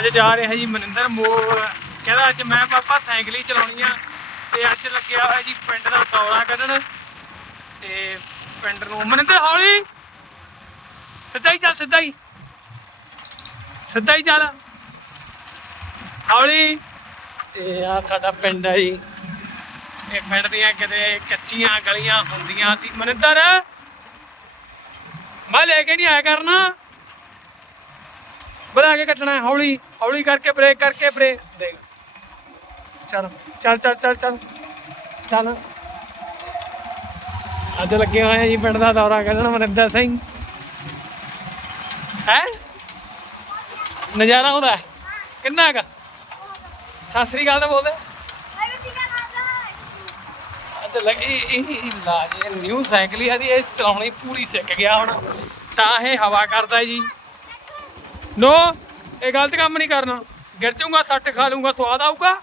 ਅੱਜ ਜਾ ਰਿਹਾ ਜੀ ਮਨਿੰਦਰ ਮੋੜ। ਕਹਿੰਦਾ ਅੱਜ ਮੈਂ ਪਾਪਾ ਸਾਈਕਲ ਹੀ ਚਲਾਉਣੀ ਆ। ਤੇ ਅੱਜ ਲੱਗਿਆ ਹੋਇਆ ਜੀ ਪਿੰਡ ਦਾ ਦੌਰਾ ਕੱਢਣ ਤੇ ਪਿੰਡ ਨੂੰ ਮਨਿੰਦਰ ਹੌਲੀ। ਸਿੱਧਾ ਹੀ ਚੱਲ, ਸਿੱਧਾ ਹੀ। ਸਿੱਧਾ ਹੀ ਚੱਲ। ਹੌਲੀ। ਤੇ ਆ ਸਾਡਾ ਪਿੰਡ ਹੈ ਜੀ। ਇਹ ਪਿੰਡ ਦੀਆਂ ਕਿਤੇ ਕੱਚੀਆਂ ਗਲੀਆਂ ਹੁੰਦੀਆਂ ਸੀ ਮਨਿੰਦਰ। ਮੈਂ ਲੈ ਕੇ ਨਹੀਂ ਆਇਆ ਕਰਨਾ। ਵਧਾ ਕੇ ਕੱਟਣਾ ਹੌਲੀ ਹੌਲੀ ਕਰਕੇ ਬ੍ਰੇਕ ਕਰਕੇ ਬ੍ਰੇਕ ਦੇਖ। ਚੱਲ ਚੱਲ ਚੱਲ ਚੱਲ ਚੱਲ। ਚੱਲ। ਅੱਜ ਲੱਗੇ ਹੋਏ ਆ ਜੀ ਪਿੰਡ ਦਾ ਦੌਰਾ ਕਰਨ ਮਨਿੰਦਰ ਸਿੰਘ। ਹੈ? ਨਜ਼ਾਰਾ ਆਉਂਦਾ ਕਿੰਨਾ ਹੈਗਾ ਸਤਿ ਸ੍ਰੀ ਅਕਾਲ ਤਾਂ ਬੋਲਦੇ ਅੱਜ ਲੱਗੀ ਲਾਜੇ ਨਿਊ ਸਾਈਕਲ ਹੀ ਆ ਦੀ ਇਹ ਚਲਾਉਣੀ ਪੂਰੀ ਸਿੱਖ ਗਿਆ ਹੁਣ। ਤਾਂ ਇਹ ਹਵਾ ਕਰਦਾ ਜੀ। ਨੋ ਇਹ ਗਲਤ ਕੰਮ ਨਹੀਂ ਕਰਨਾ। ਗਿਰ ਜਾਊਗਾ ਸੱਟ ਖਾ ਲੂੰਗਾ ਸਵਾਦ ਆਊਗਾ।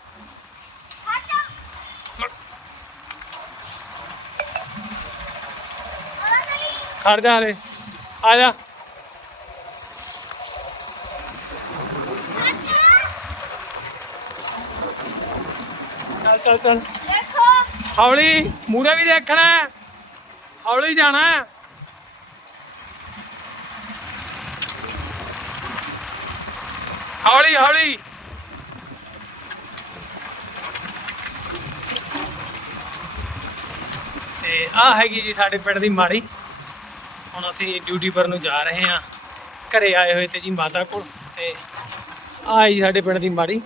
ਖੜ ਜਾ ਰੇ ਆ ਜਾ। ਚੱਲ ਚੱਲ ਚੱਲ। ਹੌਲੀ ਮੂਰੇ ਵੀ ਦੇਖਣਾ। ਹੌਲੀ ਜਾਣਾ। ਹੌਲੀ ਹੌਲੀ। ਤੇ ਆ ਹੈਗੀ ਜੀ ਸਾਡੇ ਪਿੰਡ ਦੀ ਮਾੜੀ। ਹੁਣ ਅਸੀਂ ਡਿਊਟੀ ਪਰ ਨੂੰ ਜਾ ਰਹੇ ਹਾਂ। ਘਰੇ ਆਏ ਹੋਏ ਤੇ ਜੀ ਮਾਤਾ ਕੋਲ ਤੇ ਆ ਜੀ ਸਾਡੇ ਪਿੰਡ ਦੀ ਮਾੜੀ।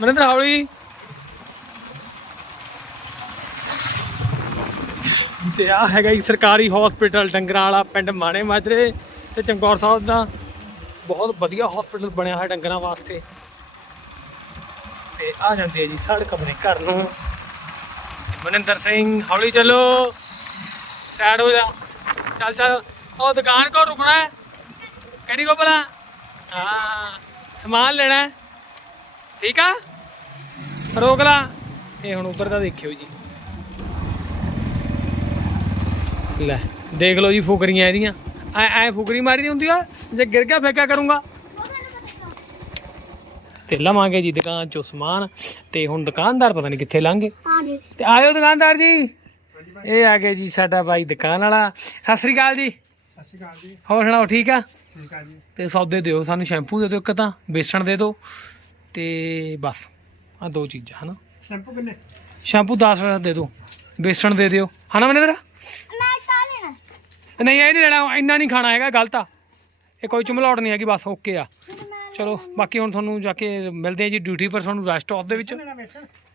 ਮਨਿੰਦਰ, ਹੌਲੀ। ਤੇ ਆ ਹੈਗਾ ਜੀ ਸਰਕਾਰੀ ਹਸਪੀਟਲ ਡੰਗਰਾਂ ਵਾਲਾ ਪਿੰਡ ਮਾਣੇ ਮਾਜਰੇ ਤੇ ਚਮਕੌਰ ਸਾਹਿਬ ਦਾ। ਬਹੁਤ ਵਧੀਆ ਹਸਪੀਟਲ ਬਣਿਆ ਹੋਇਆ ਡੰਗਰਾਂ ਵਾਸਤੇ। ਤੇ ਆ ਜਾਂਦੇ ਆ ਜੀ ਸੜਕ ਆਪਣੇ ਘਰ ਨੂੰ। ਮਨਿੰਦਰ ਸਿੰਘ, ਹੌਲੀ ਚੱਲੋ। ਸਾਈਡ ਹੋ ਜਾ। ਚੱਲ ਚੱਲ। ਉਹ ਦੁਕਾਨ ਕੋ ਰੁਕਣਾ ਹੈ? ਕਿਹੜੀ ਕੋ ਭਲਾ? ਹਾਂ, ਸਮਾਨ ਲੈਣਾ ਹੈ। ਠੀਕ ਆ? ਰੋਕ ਲਾ। ਇਹ ਹੁਣ ਉੱਧਰ ਦਾ ਦੇਖਿਓ ਜੀ। ਲੈ, ਦੇਖ ਲਓ ਜੀ ਫੁਕਰੀਆਂ ਇਹਦੀਆਂ। ਐ ਐ ਫੁਕਰੀ ਮਾਰੀ ਹੁੰਦੀ ਆ ਜੇ ਗਿਰ ਗਿਆ ਫੇਕਾ ਕਰੂੰਗਾ? ਤੇ ਲਵਾਂਗੇ ਜੀ ਦੁਕਾਨ ਚੋਂ ਸਮਾਨ ਤੇ ਹੁਣ ਦੁਕਾਨਦਾਰ ਪਤਾ ਨਹੀਂ ਕਿੱਥੇ ਲੰਘੇ ਤੇ ਆਇਓ ਦੁਕਾਨਦਾਰ ਜੀ। ਇਹ ਆ ਗਿਆ ਜੀ ਸਾਡਾ ਬਾਈ ਦੁਕਾਨ ਵਾਲਾ। ਸਤਿ ਸ੍ਰੀ ਅਕਾਲ ਜੀ। ਸਤਿ ਸ਼੍ਰੀ ਅਕਾਲ ਜੀ। ਹੋਰ ਸੁਣਾਓ ਠੀਕ ਆ? ਠੀਕ ਆ ਜੀ। ਤੇ ਸੌਦੇ ਦਿਓ ਸਾਨੂੰ ਸ਼ੈਂਪੂ ਦੇ ਦਿਓ ਇੱਕ ਤਾਂ ਬੇਸਣ ਦੇ ਦਿਓ। ਤੇ ਬਸ ਆ ਦੋ ਚੀਜ਼ਾਂ ਹਨਾ? ਸ਼ੈਂਪੂ ਕਿੰਨੇ? ਸ਼ੈਂਪੂ 10 ਦੇ ਦਿਓ ਬੇਸਣ ਦੇ ਦਿਓ। ਹਨਾ ਮਨਿੰਦਰ? ਨਹੀਂ ਇਹ ਨਹੀਂ ਲੈਣਾ ਇੰਨਾ ਨਹੀਂ ਖਾਣਾ ਹੈਗਾ ਗਲਤ ਆ। ਇਹ ਕੋਈ ਚਮਲਾਉਟ ਨਹੀਂ ਹੈਗੀ ਬਸ ਓਕੇ ਆ। ਚਲੋ ਬਾਕੀ ਹੁਣ ਤੁਹਾਨੂੰ ਜਾ ਕੇ ਮਿਲਦੇ ਆ ਜੀ ਡਿਊਟੀ ਪਰ ਤੁਹਾਨੂੰ ਰੈਸਟ ਆਫ ਦੇ ਵਿੱਚ।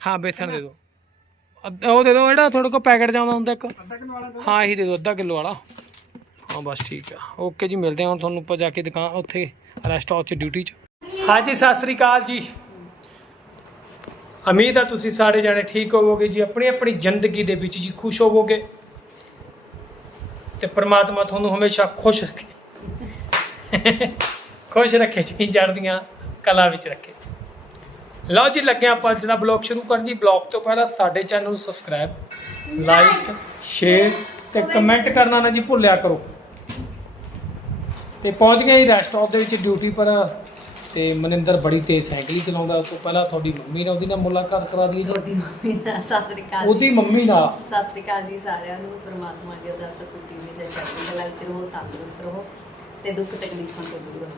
ਹਾਂ ਬੇਸਣ ਦੇ ਦਿਓ। ਅੱਧ- ਉਹ ਦੇ ਦਿਓ ਜਿਹੜਾ ਤੁਹਾਡੇ ਕੋਲ ਪੈਕਟ ਜਾਂਦਾ ਹੁੰਦਾ ਇੱਕ। ਹਾਂ ਇਹੀ ਦੇ ਦਿਓ ਅੱਧਾ ਕਿਲੋ ਵਾਲਾ। ਹਾਂ ਬਸ ਠੀਕ ਆ। ਓਕੇ ਜੀ ਮਿਲਦੇ ਹਾਂ ਹੁਣ ਤੁਹਾਨੂੰ ਉੱਪਰ ਜਾ ਕੇ ਦੁਕਾਨ ਉੱਥੇ ਰੈਸਟ ਹਾਊਸ 'ਚ ਡਿਊਟੀ 'ਚ। ਹਾਂਜੀ ਸਤਿ ਸ੍ਰੀ ਅਕਾਲ ਜੀ। ਉਮੀਦ ਆ ਤੁਸੀਂ ਸਾਰੇ ਜਾਣੇ ਠੀਕ ਹੋਵੋਗੇ ਜੀ ਆਪਣੀ ਆਪਣੀ ਜ਼ਿੰਦਗੀ ਦੇ ਵਿੱਚ ਜੀ ਖੁਸ਼ ਹੋਵੋਗੇ। ਤੇ ਪ੍ਰਮਾਤਮਾ ਤੁਹਾਨੂੰ ਹਮੇਸ਼ਾ ਖੁਸ਼ ਰੱਖੇ। ਖੁਸ਼ ਰੱਖੇ ਜੀ, ਚੜ੍ਹਦੀਆਂ ਕਲਾ ਵਿੱਚ ਰੱਖੇ। ਲਓ ਜੀ, ਲੱਗੇ ਆਪਾਂ ਅੱਜ ਦਾ ਬਲੌਗ ਸ਼ੁਰੂ ਕਰਨ ਜੀ। ਬਲੌਗ ਤੋਂ ਪਹਿਲਾਂ ਸਾਡੇ ਚੈਨਲ ਨੂੰ ਸਬਸਕ੍ਰਾਈਬ ਲਾਈਕ ਸ਼ੇਅਰ ਤੇ ਕਮੈਂਟ ਕਰਨਾ ਨਾ ਜੀ, ਭੁੱਲਿਆ ਕਰੋ। ਤੇ ਪਹੁੰਚ ਗਏ ਰੈਸਟੋਰੈਂਟ ਦੇ ਵਿੱਚ ਡਿਊਟੀ ਪਰ। ਤੇ ਮਨਿੰਦਰ ਬੜੀ ਤੇਜ਼ ਸਾਈਕਲ ਹੀ ਚਲਾਉਂਦਾ। ਉਸ ਤੋਂ ਪਹਿਲਾਂ ਤੁਹਾਡੀ ਮੰਮੀ ਨਾਲ ਉਹਦੀ ਨਾਲ ਮੁਲਾਕਾਤ ਕਰਾ ਦਈਏ ਤੁਹਾਡੀ ਮੰਮੀ ਦਾ ਸਤਿ ਸ੍ਰੀ ਅਕਾਲ ਉਹਦੀ ਮੰਮੀ ਨਾਲ? ਸਤਿ ਸ੍ਰੀ ਅਕਾਲ ਜੀ ਸਾਰਿਆਂ ਨੂੰ ਪਰਮਾਤਮਾ ਦੀ ਅਰਦਾਸ ਤੁਸੀਂ ਵੀ ਜੇ। ਚੜ੍ਹਦੀ ਕਲਾ ਵਿੱਚ ਰਹੋ ਤੰਦਰੁਸਤ ਰਹੋ ਤੇ ਦੁੱਖ ਤਕਲੀਫਾਂ ਤੋਂ ਦੂਰ ਰਹੋ।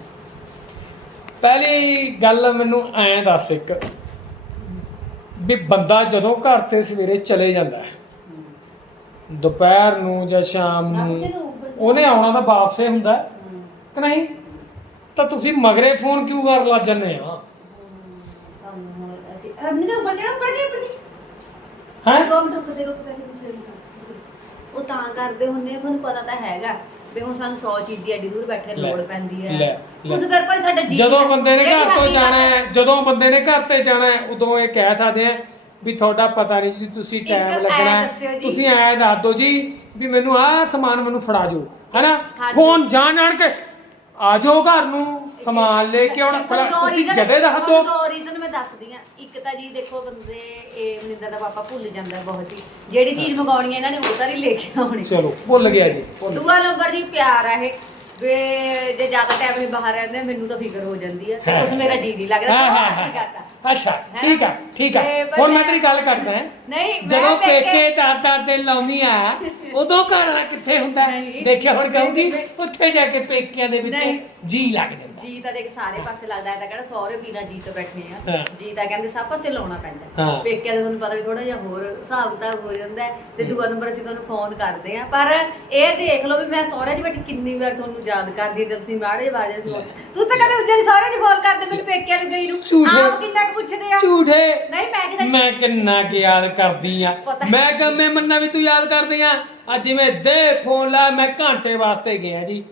ਪਹਿਲੀ ਗੱਲ ਮੈਨੂੰ ਐਂ ਦੱਸ ਇੱਕ ਵੀ ਬੰਦਾ ਜਦੋਂ ਘਰ ਤੇ ਸਵੇਰੇ ਚਲੇ ਜਾਂਦਾ ਹੈ ਦੁਪਹਿਰ ਨੂੰ ਜਾਂ ਸ਼ਾਮ ਨੂੰ ਉਹਨੇ ਆਉਣਾ ਤਾਂ ਵਾਪਸ ਹੁੰਦਾ ਹੈ, ਕਿ ਨਹੀਂ? ਤਾਂ ਤੁਸੀਂ ਮਗਰੇ ਫੋਨ ਕਿਉਂ ਕਰ ਲੱਗ ਜੰਨੇ ਆ ਸਾਨੂੰ ਅਸੀਂ ਅਮਨੀ ਦਾ ਉੱਪਰ ਜਿਹੜਾ ਗਿਆ ਉੱਪਰ ਹੈ ਦੋ ਮਿੰਟ ਰੁਕਦੇ ਰੁਕਦੇ ਨਹੀਂ ਉਹ ਤਾਂ ਕਰਦੇ ਹੁੰਨੇ ਤੁਹਾਨੂੰ ਪਤਾ ਤਾਂ ਹੈਗਾ ਵੀ ਹੁਣ ਸਾਨੂੰ 100 ਚੀਜ਼ ਦੀ ਐਡੀ ਦੂਰ ਬੈਠੇ ਲੈ, ਲੋੜ ਪੈਂਦੀ ਲੈ, ਹੈ ਲੈ। ਉਸ ਫਿਰ ਭਾਈ ਸਾਡਾ ਜੀ ਜਦੋਂ। ਬੰਦੇ ਨੇ ਘਰ ਤੋਂ ਜਾਣਾ ਹੈ ਜਦੋਂ ਬੰਦੇ ਨੇ ਘਰ ਤੇ ਜਾਣਾ ਹੈ ਉਦੋਂ ਇਹ ਕਹਿ ਸਕਦੇ ਆ ਵੀ ਤੁਹਾਡਾ ਪਤਾ ਨਹੀਂ ਜੀ ਤੁਸੀਂ ਇੱਕ ਟਾਈਮ ਲੱਗਣਾ ਦੱਸਿਓ ਹੈ ਜੀ। ਤੁਸੀਂ ਐ ਦੱਸ ਦਿਓ ਜੀ ਵੀ ਮੈਨੂੰ ਆਹ ਸਮਾਨ ਮੈਨੂੰ ਫੜਾ ਹੈਨਾ ਹਾਂਜੀ। ਫੋਨ ਜਾਣ ਜਾਣ ਕੇ ਆ ਜਾਓ ਘਰ ਨੂੰ ਸਮਾਨ ਲੈ ਕੇ ਆਉਣਾ ਦੋ ਤੁਸੀਂ ਜਦੇ ਦਿਓ। ਦੋ ਰੀਜ਼ਨ ਮੈਂ ਦੱਸਦੀ ਆ ਇੱਕ ਤਾਂ ਜੀ ਦੇਖੋ ਬੰਦੇ ਇਹ ਮਨਿੰਦਰ ਦਾ ਪਾਪਾ ਭੁੱਲ ਜਾਂਦਾ ਬਹੁਤ ਹੀ। ਜਿਹੜੀ ਚੀਜ਼ ਮੰਗਾਉਣੀ ਹੈ ਇਹਨਾਂ ਨੇ ਉਹ ਨਹੀਂ ਲੈ ਕੇ ਆਉਣੀ। ਚਲੋ ਭੁੱਲ ਗਿਆ ਜੀ ਭੁੱਲ ਗਿਆ। ਦੂਆ ਨੰਬਰ ਜੀ ਪਿਆਰ ਆ ਇਹ। ਵੀ ਜੇ ਜ਼ਿਆਦਾ ਟਾਈਮ ਇਹ ਬਾਹਰ ਰਹਿੰਦੇ ਆ, ਮੈਨੂੰ ਤਾਂ ਫਿਕਰ ਹੋ ਜਾਂਦੀ ਹੈ ਤੇ ਹਾਂ। ਕੁਛ ਮੇਰਾ ਜੀ ਨਹੀਂ ਲੱਗਦਾ ਹਾਂ ਤਾਂ ਹਾਂ ਕੀ ਹਾਂ ਕਰਦਾ ਅੱਛਾ ਠੀਕ ਆ ਠੀਕ ਆ ਤੇ ਪਰ ਹੁਣ ਮੈਂ ਮੈਂ- ਤੇਰੀ ਗੱਲ ਕਰਦਾ ਹਾਂ ਨਹੀਂ ਮੈਂ ਜਦੋਂ ਪੇਕੇ- ਦਾਦਾ ਤੇ ਲਾਉਣੀ ਆ ਉਦੋਂ ਘਰ ਵਾਲਾ ਕਿੱਥੇ ਹੁੰਦਾ ਹੈ ਨਹੀਂ। ਦੇਖਿਆ ਹੁਣ ਕਹੂਗੀ ਉੱਥੇ ਜਾ ਕੇ ਪੇਕਿਆਂ ਦੇ ਵਿੱਚ ਨਹੀਂ। ਜੀ ਲੱਗ ਜਾਂਦਾ। ਜੀ ਤਾਂ ਦੇਖ ਸਾਰੇ ਪਾਸੇ ਲੱਗਦਾ ਹੈ ਤਾਂ ਕਹਿੰਦਾ ਸਹੁਰੇ ਬਿਨਾ ਜੀ ਤੋਂ ਬੈਠੇ ਆ। ਜੀ ਤਾਂ ਕਹਿੰਦੇ ਸਭ ਪਾਸੇ ਲਾਉਣਾ ਪੈਂਦਾ। ਹਾਂ। ਪੇਕਿਆਂ ਦਾ ਤੁਹਾਨੂੰ ਪਤਾ ਵੀ ਥੋੜਾ ਜਿਹਾ ਹੋਰ ਹਿਸਾਬ ਕਿਤਾਬ ਹੋ ਜਾਂਦਾ ਹੈ ਤੇ ਦੂਆ ਨੰਬਰ ਅਸੀਂ ਤੁਹਾਨੂੰ ਫੋਨ ਕਰਦੇ ਆ ਪਰ ਇਹ ਦੇਖ ਲਓ ਵੀ ਮੈਂ ਸਹੁਰੇ 'ਚ ਬੈਠੀ ਕਿੰਨੀ ਵਾਰ ਤੁਹਾਨੂੰ ਯਾਦ ਕਰਦੀ ਤੇ ਤੁਸੀਂ ਮਾੜੇ ਬਾਰੇ ਸੀ ਤੂੰ ਤਾਂ ਕਦੇ ਜਿਹੜੀ ਸਹੁਰੇ 'ਚ ਫੋਨ ਕਰਦੇ ਮੈਨੂੰ ਪੇਕਿਆਂ ਨੂੰ ਗਈ ਨੂੰ। ਝੂਠੇ। ਆਪ ਕਿੰਨਾ ਕੁ ਪੁੱਛਦੇ ਆ। ਝੂਠੇ। ਨਹੀਂ ਮੈਂ ਕਿਤੇ ਮੈਂ ਕਿੰਨਾ ਕਿ ਯਾਦ ਕਰਦੀ ਆ। ਪਤਾ- ਮੈਂ ਕਹਾਂ ਮੈਂ ਮੰਨਾ ਵੀ ਤੂੰ ਯਾਦ ਕਰਦੀ ਆ। ਅੱਜ ਜਿਵੇਂ ਦੇ ਫੋਨ ਲਾ ਮੈਂ ਘੰਟੇ ਵਾਸਤੇ ਗਿਆ ਜੀ।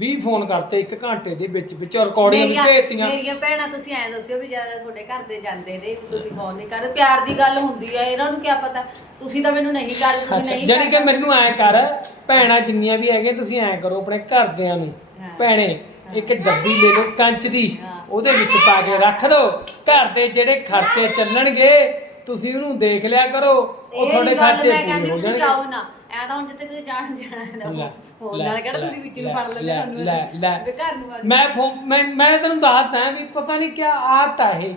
20 ਫੋਨ ਕਰਤੇ ਇੱਕ ਘੰਟੇ ਦੇ ਵਿੱਚ ਵਿੱਚ ਰਿਕਾਰਡਿੰਗ ਵੀ ਭੇਜਤੀਆਂ। ਮੇਰੀਆਂ ਭੈਣਾਂ ਤੁਸੀਂ ਐਂ ਦੱਸਿਓ ਵੀ ਜ਼ਿਆਦਾ ਤੁਹਾਡੇ ਘਰ ਦੇ ਜਾਂਦੇ ਨੇ ਤੁਸੀਂ ਫੋਨ ਨਹੀਂ ਕਰਦੇ। ਪਿਆਰ ਦੀ ਗੱਲ ਹੁੰਦੀ ਆ ਇਹਨਾਂ ਨੂੰ ਕੀ ਪਤਾ? ਤੁਸੀਂ ਤਾਂ ਮੈਨੂੰ ਨਹੀਂ ਕਰਦੇ ਤੁਸੀਂ ਨਹੀਂ ਜਾਨੀ ਕਿ। ਮੈਨੂੰ ਐ ਕਰ ਭੈਣਾਂ ਜਿੰਨੀਆਂ ਵੀ ਹੈਗੇ ਤੁਸੀਂ ਐ ਕਰੋ ਆਪਣੇ ਘਰਦਿਆਂ ਨੂੰ। ਹਾਂ। ਭੈਣੇ ਇੱਕ ਡੱਬੀ ਲੈ ਲਓ ਕੰਚ ਦੀ ਹਾਂ। ਉਹਦੇ ਵਿੱਚ ਪਾ ਕੇ ਰੱਖ ਦਿਓ ਘਰ ਦੇ ਜਿਹੜੇ ਖਰਚੇ ਚੱਲਣਗੇ ਤੁਸੀਂ ਉਹਨੂੰ ਦੇਖ ਲਿਆ ਕਰੋ। ਉਹ ਤੁਹਾਡੇ ਗੱਲ ਖਰਚੇ ਮੈਂ ਪੂਰੇ ਕਹਿੰਦੀ ਹੋ ਤੁਸੀਂ ਜਾਣਗੇ। ਜਾਓ ਨਾ। ਐ ਤਾਂ ਹੁਣ ਜਿੱਥੇ ਤੁਸੀਂ ਜਾਣ ਜਾਣਾ ਹੈ ਤਾਂ ਫੋਨ ਨਾਲ ਕਿਹੜਾ ਤੁਸੀਂ ਵਿੱਚੀ ਨੂੰ ਫੜ ਲੈਂਦੇ ਤੁਹਾਨੂੰ ਲੈ, ਲੈ। ਵੀ ਘਰ ਨੂੰ ਆ ਜਾਓ। ਮੈਂ ਫੋ- ਮੈਂ ਮੈਂ ਤੈਨੂੰ ਦੱਸਦਾ ਵੀ ਪਤਾ ਨਹੀਂ ਕੀ ਆਦਤ ਆ ਇਹ।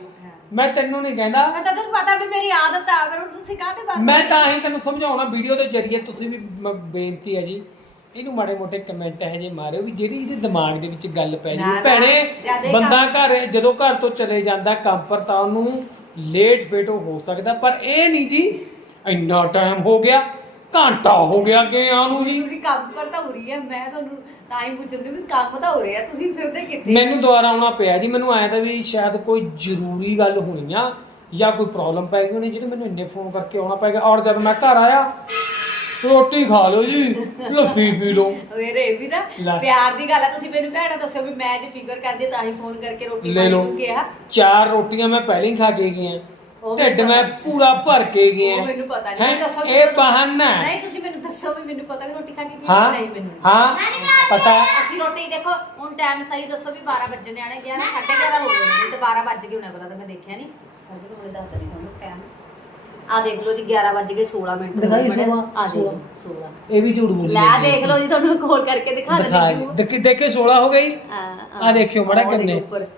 ਮੈਂ ਤੈਨੂੰ ਨਹੀਂ ਕਹਿੰਦਾ। ਮੈਂ ਤਾਂ ਤੁਹਾਨੂੰ ਪਤਾ ਵੀ ਮੇਰੀ ਆਦਤ ਆ ਪਰ ਤੁਸੀਂ ਕਾਹਤੇ ਬਾਤ ਮੈਂ ਤਾਂ ਹੀ ਤੈਨੂੰ ਸਮਝਾਉਣਾ ਵੀਡੀਓ ਦੇ ਜ਼ਰੀਏ ਤੁਸੀਂ ਵੀ ਮ- ਬੇਨਤੀ ਹੈ ਜੀ। ਇਹਨੂੰ ਮਾੜੇ ਮੋਟੇ ਕਮੈਂਟ ਇਹ ਜੇ ਮਾਰਿਓ ਵੀ ਜਿਹੜੀ ਇਹਦੇ ਦਿਮਾਗ ਦੇ ਵਿੱਚ ਗੱਲ ਪੈ ਨਾ, ਜੀ ਭੈਣੇ ਇਹ ਬੰਦਾ ਘਰ ਜਦੋਂ ਘਰ ਤੋਂ ਚਲੇ ਜਾਂਦਾ ਕੰਮ ਪਰ ਤਾਂ ਉਹਨੂੰ ਲੇਟ ਫੇਟੋ ਹੋ ਸਕਦਾ ਪਰ ਇਹ ਨਹੀਂ ਜੀ ਇੰਨਾ ਟਾਈਮ ਹੋ ਗਿਆ। ਘੰਟਾ ਹੋ ਗਿਆ ਗਿਆ ਨੂੰ ਜੀ। ਤੁਸੀਂ ਕੰਮ ਕਰ ਤਾਂ ਹੋ ਰਹੀ ਹੈ ਮੈਂ ਤੁਹਾਨੂੰ ਤਾਂ ਹੀ ਪੁੱਛਦੀ ਵੀ ਕੰਮ ਤਾਂ ਹੋ ਰਿਹਾ ਤੁਸੀਂ ਫਿਰਦੇ ਕਿੱਥੇ ਮੈਨੂੰ ਦੁਬਾਰਾ ਆਉਣਾ ਪਿਆ ਜੀ ਮੈਨੂੰ ਆਇਆ ਤਾਂ ਵੀ ਸ਼ਾਇਦ ਕੋਈ ਜ਼ਰੂਰੀ ਗੱਲ ਹੋਣੀ ਆ ਜਾਂ ਕੋਈ ਪ੍ਰੋਬਲਮ ਪੈ ਗਈ ਹੋਣੀ ਜਿਹੜੀ ਮੈਨੂੰ ਇੰਨੇ ਫੋਨ ਕਰਕੇ ਆਉਣਾ ਪੈ ਗਿਆ। ਔਰ ਜਦ ਮੈਂ ਘਰ ਆਇਆ ਰੋਟੀ ਖਾ ਲਓ ਜੀ ਲੱਸੀ ਪੀ ਲਓ। ਮੇਰੇ ਇਹ ਵੀ ਤਾਂ। ਪਿਆਰ ਦੀ ਗੱਲ ਆ ਤੁਸੀਂ ਮੈਨੂੰ ਭੈਣਾ ਦੱਸਿਓ ਵੀ ਮੈਂ ਜੇ ਫਿਕਰ ਕਰਦੀ ਤਾਂ ਹੀ ਫੋਨ ਕਰਕੇ ਰੋਟੀ ਲੈ ਪਾਣੀ ਲਓ। ਨੂੰ ਕਿਹਾ। ਚਾਰ ਰੋਟੀਆਂ ਮੈਂ ਪਹਿਲਾਂ ਹੀ ਖਾ ਕੇ ਗਿਆ ਉਹ ਢਿੱਡ ਮੈਨੂੰ ਮੈਂ। ਪੂਰਾ ਭਰ ਕੇ ਗਿਆ ਉਹ ਮੈਨੂੰ ਪਤਾ ਨਹੀਂ ਹੈਂ? ਦੱਸੋ ਇਹ ਬਹਾਨਾ ਹੈ। ਨਹੀਂ ਤੁਸੀਂ ਮੈਨੂੰ ਦੱਸੋ ਵੀ ਮੈਨੂੰ ਪਤਾ ਵੀ ਰੋਟੀ ਖਾ ਕੇ ਗਈ ਹਾਂ ਨਹੀਂ ਮੈਨੂੰ ਹਾਂ ਪਤਾ ਅਸੀਂ ਰੋਟੀ ਦੇਖੋ ਹੁਣ ਟਾਈਮ ਸਹੀ ਦੱਸੋ ਵੀ 12 ਵਜੇ ਆਣੇ 11 11:30 ਹੋ ਗਏ ਨੇ ਤੇ 12 ਵੱਜ ਗਏ ਹੋਣੇ ਪਹਿਲਾਂ ਤਾਂ ਮੈਂ ਦੇਖਿਆ ਨਹੀਂ ਸਾਡੇ ਕੋਲ ਦੱਸ ਨਹੀਂ ਤੁਹਾਨੂੰ ਟਾਈਮ ਆ ਦੇਖ ਲਓ ਜੀ 11 ਵੱਜ ਗਏ 16 ਮਿੰਟ ਦਿਖਾਈ। ਸੋਲਾਂ, ਆ ਦੇਖ ਸੋਲਾਂ। 16 ਇਹ ਵੀ ਝੂਠ ਬੋਲੀ ਲੈ ਦੇਖ ਲਓ ਜੀ ਤੁਹਾਨੂੰ ਖੋਲ ਕਰਕੇ ਦਿਖਾ ਦਿਖਾਈ ਦਿੰਦੀ ਦੇਖੀ ਦੇਖੇ 16 ਹੋ ਗਈ? ਹਾਂ ਆ ਦੇਖਿਓ ਬੜਾ ਕਿੰਨੇ।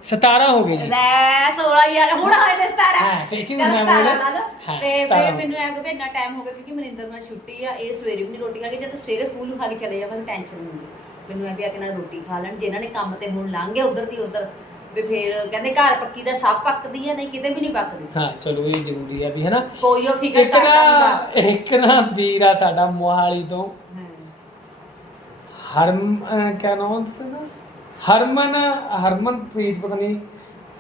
17 ਹੋ ਜੀ। ਲੈ 16 ਯਾਰ ਹੁਣ ਹਾਲੇ ਲੈ 17 ਹਾਂ, ਤੇ ਇਹ 'ਚ ਵੀ ਚੱਲ ਮੈਂ 17 ਬੋਲਿਆ। ਹਾਂ, ਤੇ 17 ਫਿਰ ਮੈਨੂੰ ਐਂ ਕਿ ਇੰਨਾ ਟਾਈਮ ਹੋ ਗਿਆ ਕਿਉਂਕਿ ਮਨਿੰਦਰ ਨੂੰ ਛੁੱਟੀ ਆ। ਇਹ ਸਵੇਰੇ ਵੀ ਨਹੀਂ ਰੋਟੀ ਖਾ ਕੇ ਜਦ ਸਵੇਰੇ ਸਕੂਲ ਨੂੰ ਖਾ ਕੇ ਚਲੇ ਜਾਵਣ ਟੈਨਸ਼ਨ ਨਹੀਂ ਹੁੰਦੀ ਮੈਨੂੰ ਐਂ ਵੀ ਆ ਕਿ ਨਾਲ ਰੋਟੀ ਖਾ ਲੈਣ। ਜਿਨ੍ਹਾਂ ਨੇ ਕੰਮ ਤੇ ਹੁਣ ਲੰਘ ਗਏ ਉਧਰ ਦੀ ਉਧਰ ਵੀ ਫਿਰ ਕਹਿੰਦੇ ਘਰ ਪੱਕੀ ਦਾ ਸਭ ਪੱਕਦੀ ਆ ਨਹੀਂ ਕਿਤੇ ਵੀ ਨਹੀਂ ਪੱਕਦੀ। ਹਾਂ ਚਲੋ ਇਹ ਜ਼ਰੂਰੀ ਆ ਵੀ ਹੈ ਨਾ ਕੋਈ ਉਹ ਫਿਕਰ ਇੱਕ ਕਰਦਾ ਨਾ ਹੁੰਦਾ। ਇੱਕ ਨਾ ਵੀਰ ਆ ਸਾਡਾ ਮੋਹਾਲੀ ਤੋਂ। ਹਮ। ਹਰਮ ਅਹ ਕਿਆ ਨਾਮ ਸੀ ਨਾ ਹਰਮਨ ਹਰਮਨਪ੍ਰੀਤ ਪਤਾ ਨਹੀਂ